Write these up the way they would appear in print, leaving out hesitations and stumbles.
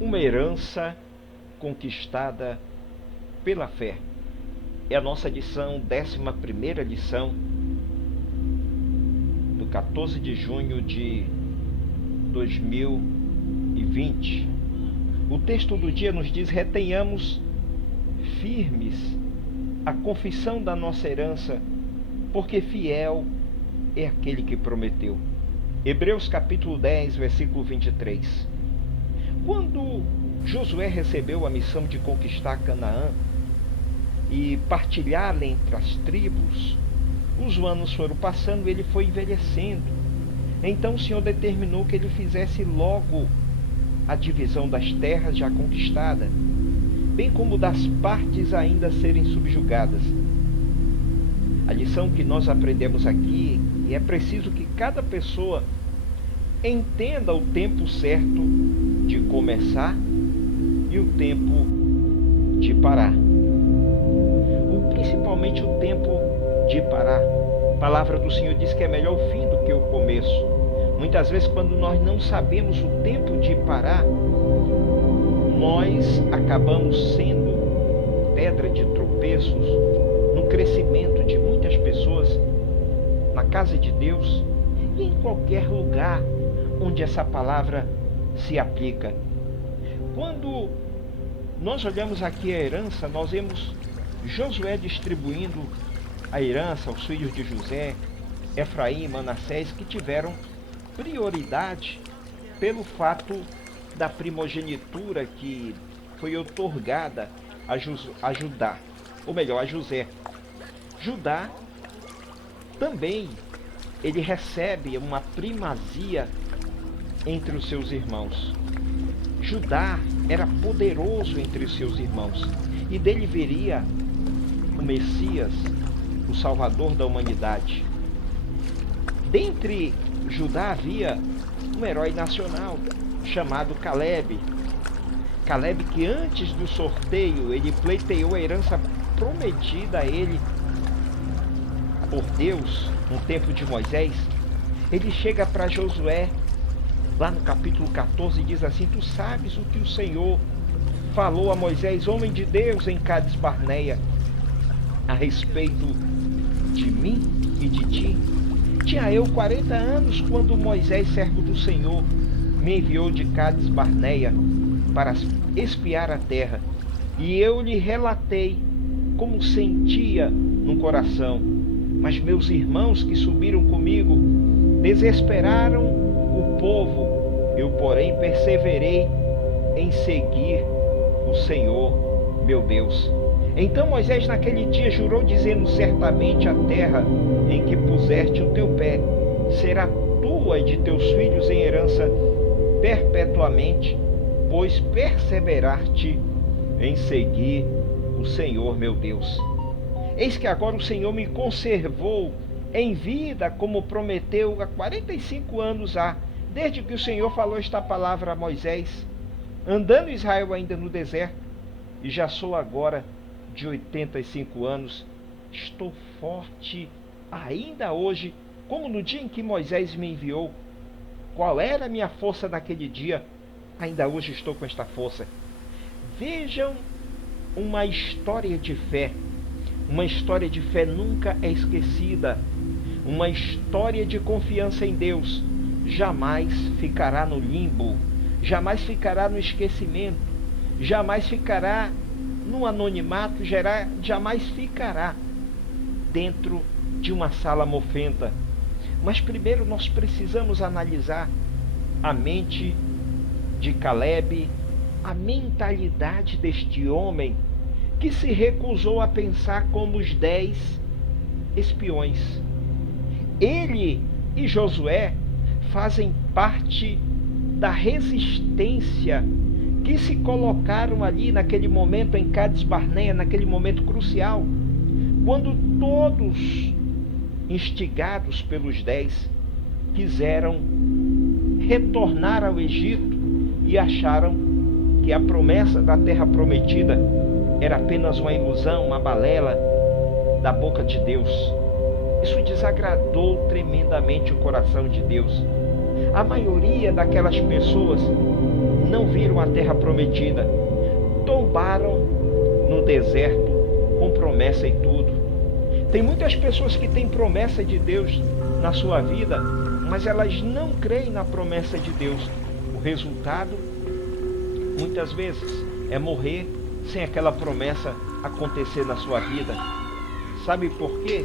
Uma herança conquistada pela fé. É a nossa lição, 11ª lição, do 14 de junho de 2020. O texto do dia nos diz: retenhamos firmes a confissão da nossa herança, porque fiel é aquele que prometeu. Hebreus capítulo 10, versículo 23. Quando Josué recebeu a missão de conquistar Canaã e partilhá-la entre as tribos, os anos foram passando e ele foi envelhecendo. Então o Senhor determinou que ele fizesse logo a divisão das terras já conquistadas, bem como das partes ainda a serem subjugadas. A lição que nós aprendemos aqui é preciso que cada pessoa entenda o tempo certo de começar e o tempo de parar. Principalmente o tempo de parar. A palavra do Senhor diz que é melhor o fim do que o começo. Muitas vezes, quando nós não sabemos o tempo de parar, nós acabamos sendo pedra de tropeços no crescimento de muitas pessoas na casa de Deus e em qualquer lugar onde essa palavra se aplica. Quando nós olhamos aqui a herança, nós vemos Josué distribuindo a herança aos filhos de José, Efraim e Manassés, que tiveram prioridade pelo fato da primogenitura que foi outorgada a Judá, ou melhor, a José. Judá também, ele recebe uma primazia entre os seus irmãos. Judá era poderoso entre os seus irmãos, e dele viria o Messias, o Salvador da humanidade. Dentre Judá havia um herói nacional chamado Caleb. Caleb, que antes do sorteio ele pleiteou a herança prometida a ele por Deus no tempo de Moisés. Ele chega para Josué lá no capítulo 14 e diz assim: tu sabes o que o Senhor falou a Moisés, homem de Deus, em Cades Barneia, a respeito de mim e de ti? Tinha eu 40 anos quando Moisés, servo do Senhor, me enviou de Cades Barneia para espiar a terra, e eu lhe relatei como sentia no coração. Mas meus irmãos que subiram comigo desesperaram o povo. Eu, porém, perseverei em seguir o Senhor, meu Deus. Então Moisés naquele dia jurou, dizendo: certamente a terra em que puseste o teu pé será tua e de teus filhos em herança perpetuamente, pois perseveraste em seguir o Senhor, meu Deus. Eis que agora o Senhor me conservou em vida, como prometeu há 45 anos há, desde que o Senhor falou esta palavra a Moisés, andando Israel ainda no deserto, e já sou agora de 85 anos, estou forte ainda hoje, como no dia em que Moisés me enviou. Qual era a minha força naquele dia? Ainda hoje estou com esta força. Vejam uma história de fé. Uma história de fé nunca é esquecida. Uma história de confiança em Deus jamais ficará no limbo, jamais ficará no esquecimento, jamais ficará no anonimato, jamais ficará dentro de uma sala mofenta. Mas primeiro nós precisamos analisar a mente de Caleb, a mentalidade deste homem que se recusou a pensar como os 10 espiões. Ele e Josué fazem parte da resistência que se colocaram ali naquele momento em Cades Barneia, naquele momento crucial, quando todos, instigados pelos 10, quiseram retornar ao Egito e acharam que a promessa da terra prometida era apenas uma ilusão, uma balela da boca de Deus. Isso desagradou tremendamente o coração de Deus. A maioria daquelas pessoas não viram a terra prometida, tombaram no deserto com promessa e tudo. Tem muitas pessoas que têm promessa de Deus na sua vida, mas elas não creem na promessa de Deus. O resultado, muitas vezes, é morrer sem aquela promessa acontecer na sua vida. Sabe por quê?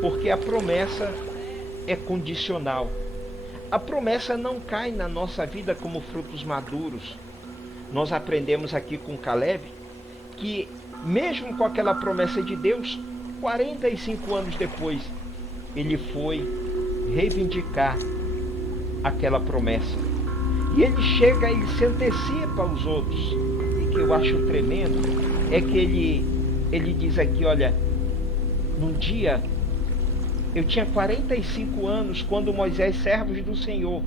Porque a promessa é condicional. A promessa não cai na nossa vida como frutos maduros. Nós aprendemos aqui com Caleb que, mesmo com aquela promessa de Deus, 45 anos depois, ele foi reivindicar aquela promessa. E ele chega, ele se antecipa aos outros. E o que eu acho tremendo é que ele diz aqui, olha, num dia, eu tinha 45 anos quando Moisés, servo do Senhor,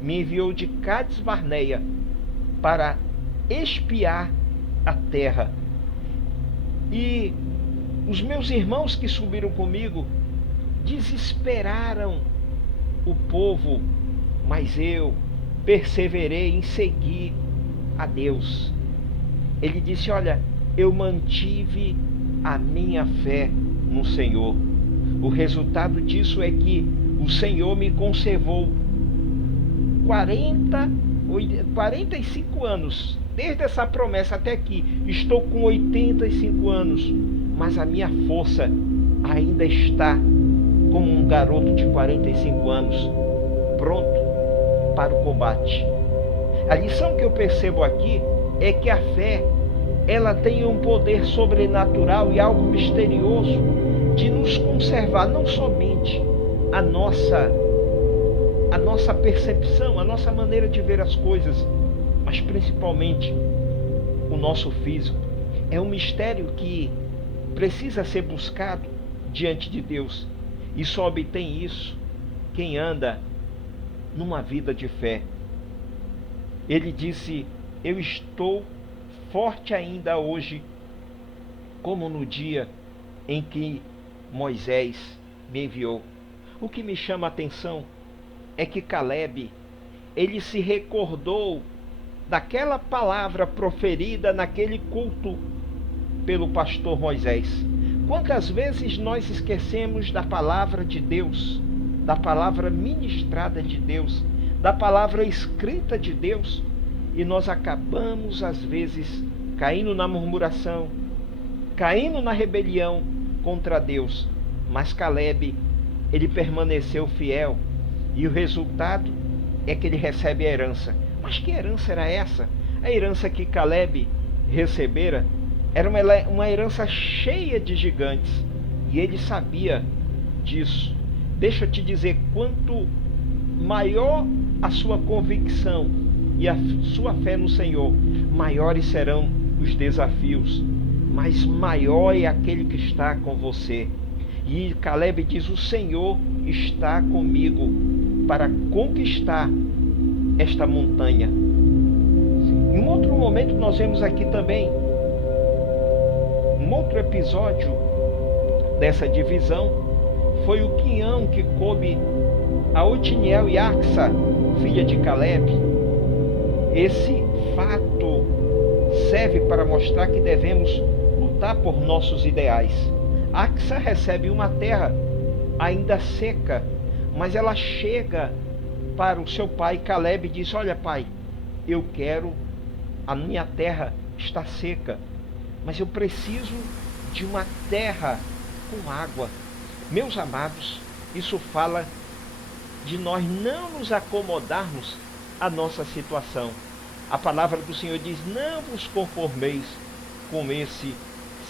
me enviou de Cades Barneia para espiar a terra. E os meus irmãos que subiram comigo desesperaram o povo, mas eu perseverei em seguir a Deus. Ele disse, olha, eu mantive a minha fé no Senhor. O resultado disso é que o Senhor me conservou 45 anos, desde essa promessa até aqui. Estou com 85 anos, mas a minha força ainda está como um garoto de 45 anos, pronto para o combate. A lição que eu percebo aqui é que a fé, ela tem um poder sobrenatural e algo misterioso de nos conservar não somente a nossa percepção, a nossa maneira de ver as coisas, mas principalmente o nosso físico. É um mistério que precisa ser buscado diante de Deus, e só obtém isso quem anda numa vida de fé. Ele disse, eu estou forte ainda hoje, como no dia em que Moisés me enviou. O que me chama a atenção é que Caleb, ele se recordou daquela palavra proferida naquele culto pelo pastor Moisés. Quantas vezes nós esquecemos da palavra de Deus, da palavra ministrada de Deus, da palavra escrita de Deus, e nós acabamos às vezes caindo na murmuração, caindo na rebelião contra Deus. Mas Caleb, ele permaneceu fiel, e o resultado é que ele recebe a herança. Mas que herança era essa? A herança que Caleb recebera era uma herança cheia de gigantes, e ele sabia disso. Deixa eu te dizer, quanto maior a sua convicção e a sua fé no Senhor, maiores serão os desafios, mas maior é aquele que está com você. E Caleb diz, o Senhor está comigo para conquistar esta montanha. Em um outro momento nós vemos aqui também um outro episódio dessa divisão, foi o quinhão que coube a Otiniel e Axa, filha de Caleb. Esse fato serve para mostrar que devemos lutar por nossos ideais. Axa recebe uma terra ainda seca, mas ela chega para o seu pai Caleb e diz, olha pai, a minha terra está seca, mas eu preciso de uma terra com água. Meus amados, isso fala de nós não nos acomodarmos à nossa situação. A palavra do Senhor diz, não vos conformeis com esse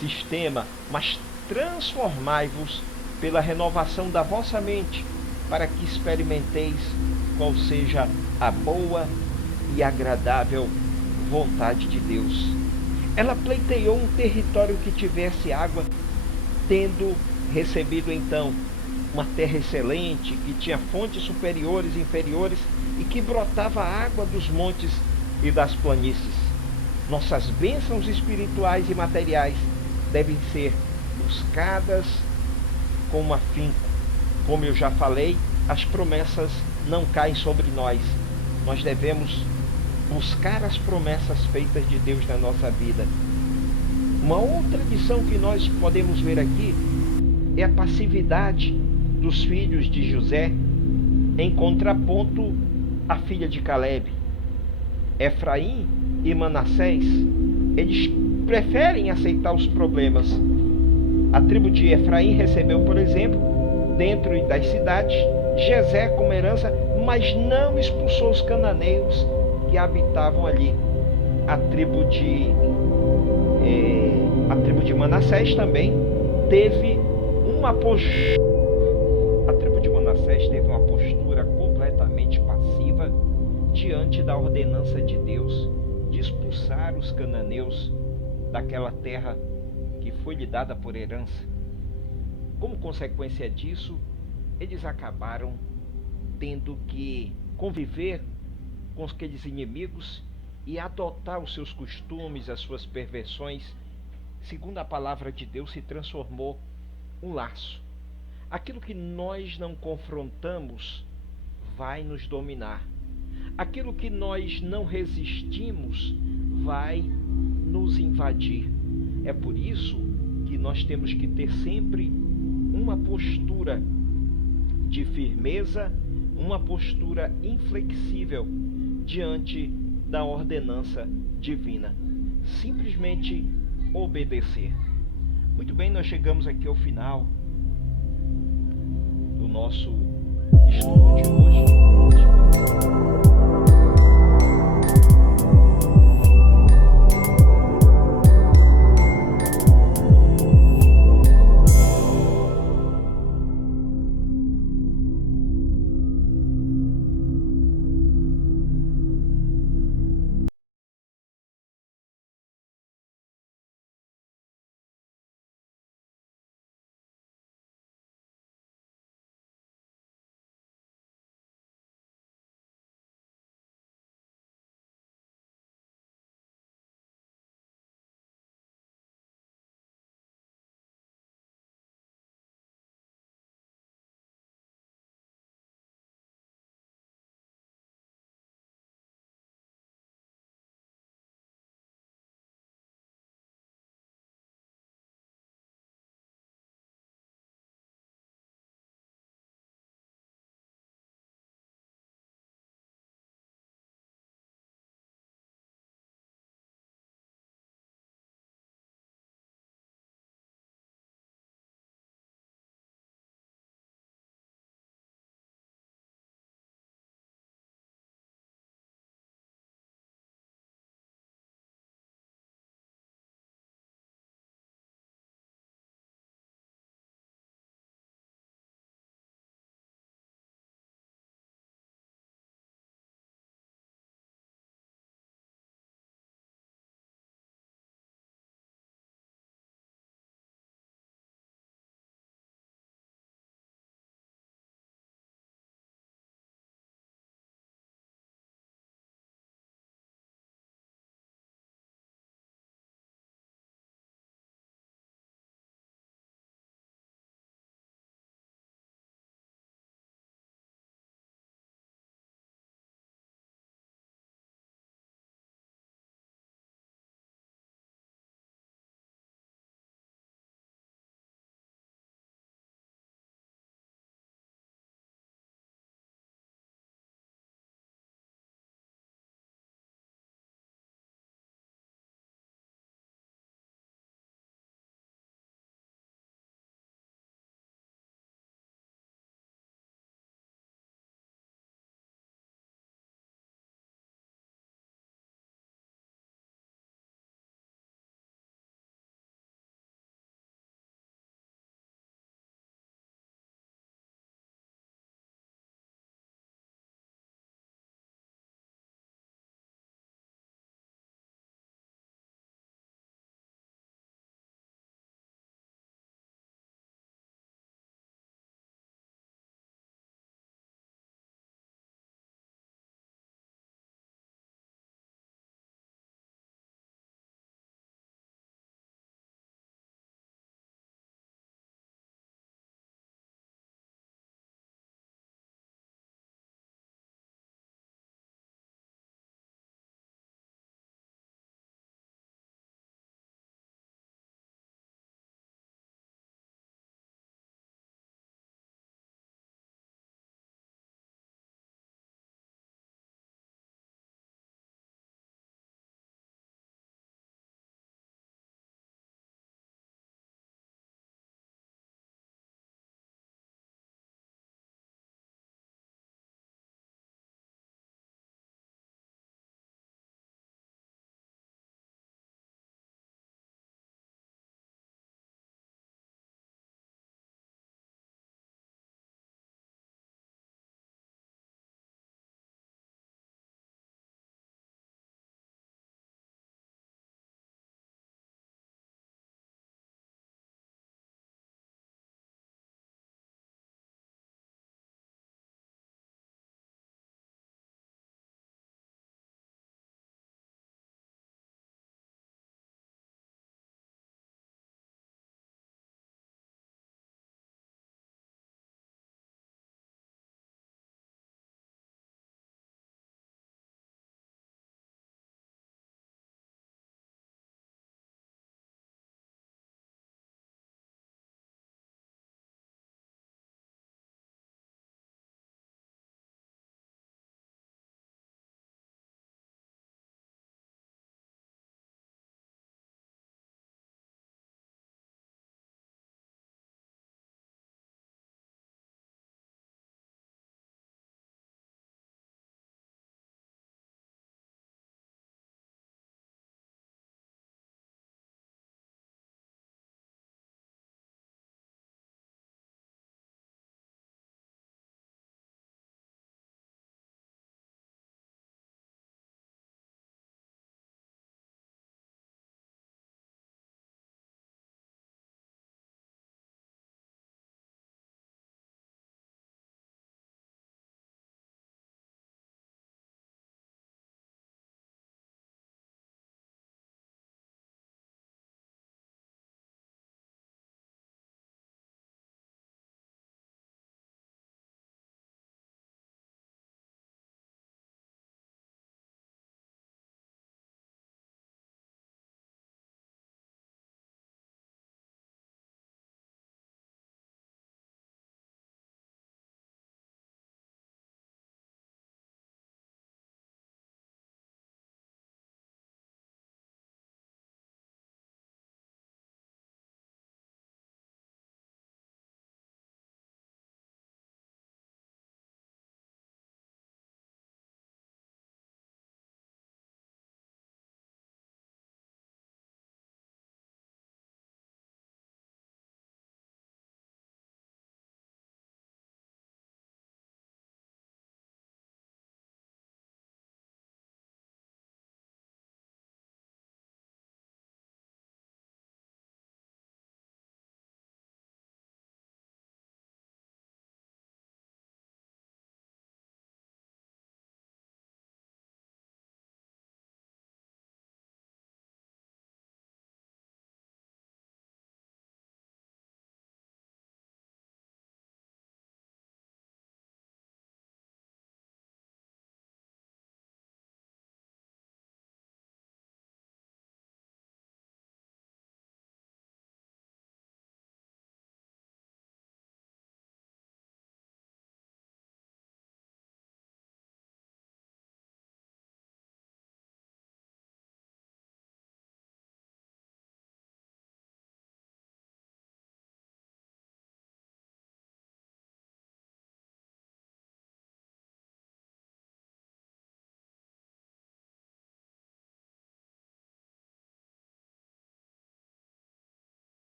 sistema, mas transformai-vos pela renovação da vossa mente, para que experimenteis qual seja a boa e agradável vontade de Deus. Ela pleiteou um território que tivesse água, tendo recebido então uma terra excelente, que tinha fontes superiores e inferiores, e que brotava água dos montes e das planícies. Nossas bênçãos espirituais e materiais devem ser buscadas com afinco. Como eu já falei, as promessas não caem sobre nós. Nós devemos buscar as promessas feitas de Deus na nossa vida. Uma outra lição que nós podemos ver aqui é a passividade dos filhos de José em contraponto à filha de Calebe. Efraim e Manassés, eles preferem aceitar os problemas. A tribo de Efraim recebeu, por exemplo, dentro das cidades, Jezé como herança, mas não expulsou os cananeus que habitavam ali. A tribo de Manassés também teve uma postura. A tribo de Manassés teve uma postura completamente passiva diante da ordenança de Deus de expulsar os cananeus daquela terra que foi lhe dada por herança. Como consequência disso, eles acabaram tendo que conviver com aqueles inimigos e adotar os seus costumes, as suas perversões. Segundo a palavra de Deus, se transformou um laço. Aquilo que nós não confrontamos vai nos dominar. Aquilo que nós não resistimos vai nos invadir. É por isso que nós temos que ter sempre uma postura de firmeza, uma postura inflexível diante da ordenança divina. Simplesmente obedecer. Muito bem, nós chegamos aqui ao final do nosso estudo de hoje.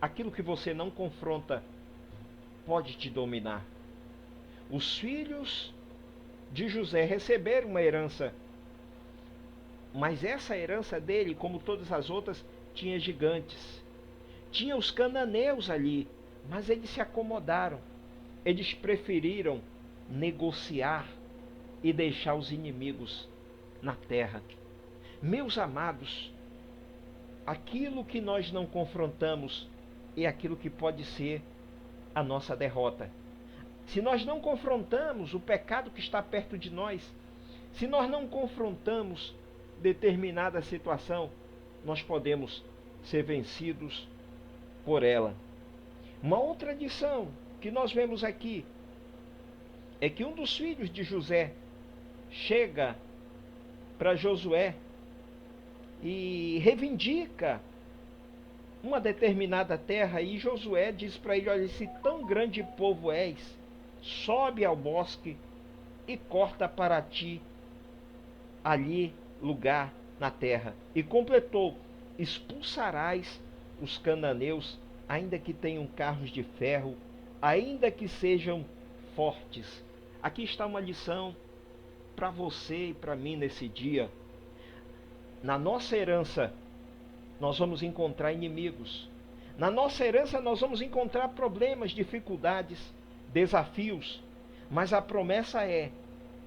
aquilo que você não confronta pode te dominar. Os filhos de José receberam uma herança, mas essa herança dele, como todas as outras, tinha gigantes. Tinha os cananeus ali, mas eles se acomodaram. Eles preferiram negociar e deixar os inimigos na terra. Meus amados, aquilo que nós não confrontamos é aquilo que pode ser a nossa derrota. Se nós não confrontamos o pecado que está perto de nós, se nós não confrontamos determinada situação, nós podemos ser vencidos por ela. Uma outra lição que nós vemos aqui é que um dos filhos de José chega para Josué e reivindica uma determinada terra, e Josué diz para ele: olha, se tão grande povo és, sobe ao bosque e corta para ti ali lugar na terra. E completou: expulsarás os cananeus, ainda que tenham carros de ferro, ainda que sejam fortes. Aqui está uma lição para você e para mim nesse dia. Na nossa herança, nós vamos encontrar inimigos. Na nossa herança, nós vamos encontrar problemas, dificuldades, desafios. Mas a promessa é: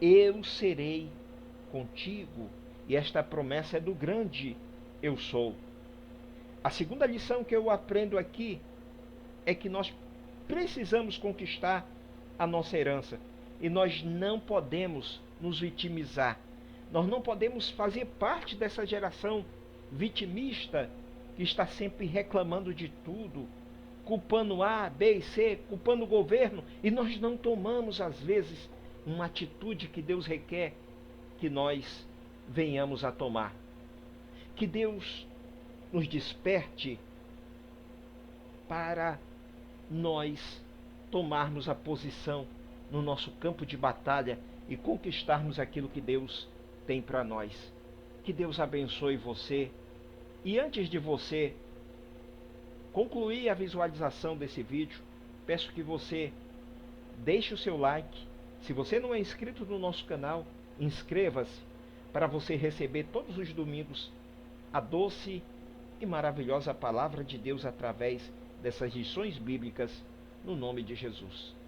eu serei contigo. E esta promessa é do grande eu sou. A segunda lição que eu aprendo aqui é que nós precisamos conquistar a nossa herança. E nós não podemos nos vitimizar. Nós não podemos fazer parte dessa geração vitimista que está sempre reclamando de tudo, culpando A, B e C, culpando o governo, e nós não tomamos, às vezes, uma atitude que Deus requer que nós venhamos a tomar. Que Deus nos desperte para nós tomarmos a posição no nosso campo de batalha e conquistarmos aquilo que Deus tem para nós. Que Deus abençoe você. E antes de você concluir a visualização desse vídeo, peço que você deixe o seu like. Se você não é inscrito no nosso canal, inscreva-se para você receber todos os domingos a doce e maravilhosa palavra de Deus através dessas lições bíblicas, no nome de Jesus.